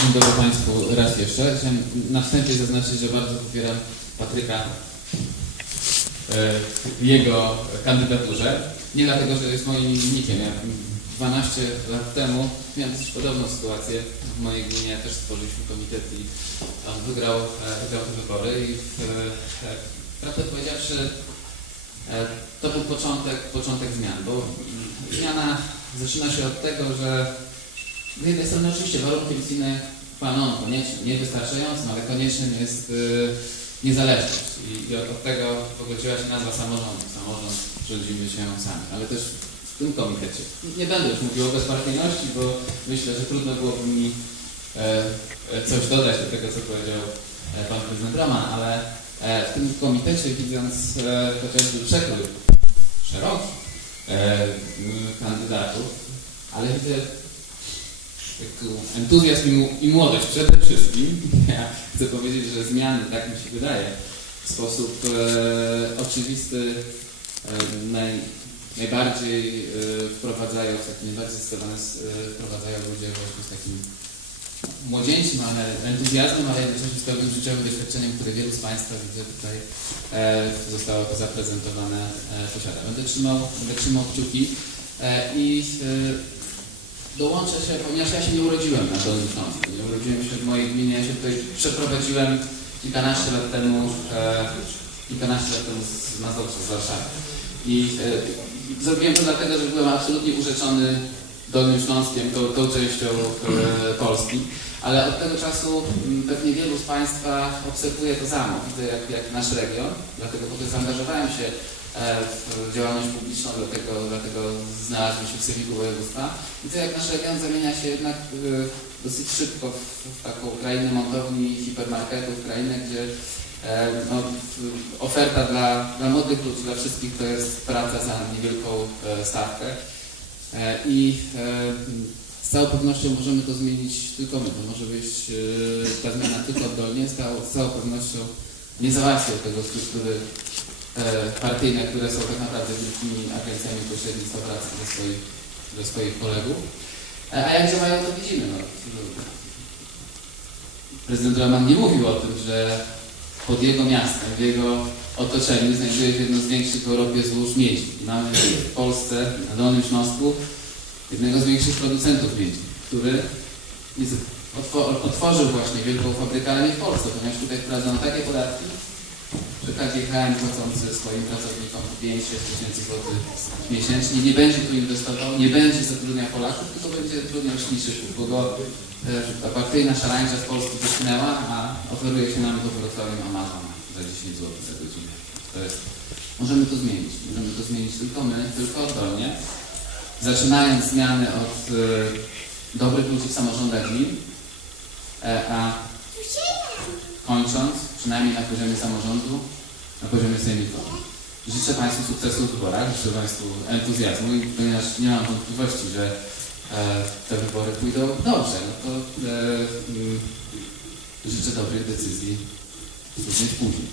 Dzień dobry Państwu raz jeszcze. Chciałem na wstępie zaznaczyć, że bardzo popieram Patryka e, w jego kandydaturze. Nie dlatego, że jest moim nikiem. Ja 12 lat temu miałem dosyć podobną sytuację. W mojej gminie też stworzyliśmy komitet i on wygrał, e, wygrał te wybory i w, e, prawdę powiedziawszy e, to był początek, początek zmian, bo zmiana zaczyna się od tego, że z jednej strony oczywiście warunkiem sine qua non, koniecznie, niewystarczającym, ale koniecznym jest y, niezależność. I, I od, tego wzięła się nazwa samorządu. Samorząd rządzimy się sami, ale też w tym komitecie. Nie będę już mówił o bezpartyjności, bo myślę, że trudno byłoby mi e, e, coś dodać do tego, co powiedział e, pan prezydent Roman, ale e, w tym komitecie widząc e, chociażby przekrój szeroki e, kandydatów, ale widzę entuzjazm i, młodość przede wszystkim. Ja chcę powiedzieć, że zmiany, tak mi się wydaje, w sposób e, oczywisty e, naj, najbardziej e, wprowadzają, w najbardziej zdecydowany s- e, wprowadzają ludzie właśnie z takim młodzieńczym, ale entuzjazmem, ale jednocześnie z pewnym życiowym doświadczeniem, które wielu z Państwa widzę tutaj e, zostało to zaprezentowane e, posiada. Będę trzymał, będę trzymał kciuki e, i Dołączę się, ponieważ ja się nie urodziłem na Dolnym Śląsku. Nie urodziłem się w mojej gminie, ja się tutaj przeprowadziłem kilkanaście lat temu, e, kilkanaście lat temu z Mazowsza, z Warszawy. I e, zrobiłem to dlatego, że byłem absolutnie urzeczony Dolnym Śląskiem, tą, tą częścią e, Polski. Ale od tego czasu pewnie wielu z Państwa obserwuje to samo. Widzę jak, jak nasz region, dlatego potem zaangażowałem się w działalność publiczną, dlatego, dlatego znalazłem się w Sejmiku Województwa. Widzę, jak nasz region zamienia się jednak e, dosyć szybko w, w taką krainę montowni, hipermarketów, krainę, gdzie e, no, oferta dla, dla młodych ludzi, dla wszystkich to jest praca za niewielką e, stawkę. E, I e, z całą pewnością możemy to zmienić tylko my. To może być e, ta zmiana tylko oddolnie. Z całą, pewnością nie załatwią tego struktury e, partyjne, które są tak naprawdę wielkimi agencjami pośrednictwa pracy do swoich, swoich kolegów. E, A jak działają, to widzimy. No. Prezydent Roman nie mówił o tym, że pod jego miastem, w jego otoczeniu znajduje się jedno z większych w Europie złóż miedzi. Mamy w Polsce, na Dolnym Śląsku, jednego z większych producentów miedzi, który otworzył właśnie wielką fabrykę, ale nie w Polsce, ponieważ tutaj wprowadzono takie podatki, że KGHM płacący swoim pracownikom 5 tysięcy złotych miesięcznie. Nie będzie tu inwestował, nie będzie zatrudniał Polaków, tylko będzie zatrudniał Chińczyków, bo go e, ta partyjna szarańcza z Polski dotknęła, a oferuje się nam do Wrocławia Amazon za 10 zł za godzinę. To jest, możemy to zmienić, możemy to zmienić tylko my, tylko oddolnie, zaczynając zmiany od e, dobrych ludzi w samorządach gmin, e, a kończąc, przynajmniej na poziomie samorządu, na poziomie sejmikowym. Życzę Państwu sukcesu w wyborach, życzę Państwu entuzjazmu i ponieważ nie mam wątpliwości, że e, te wybory pójdą dobrze, no to e, mm, życzę dobrych decyzji później.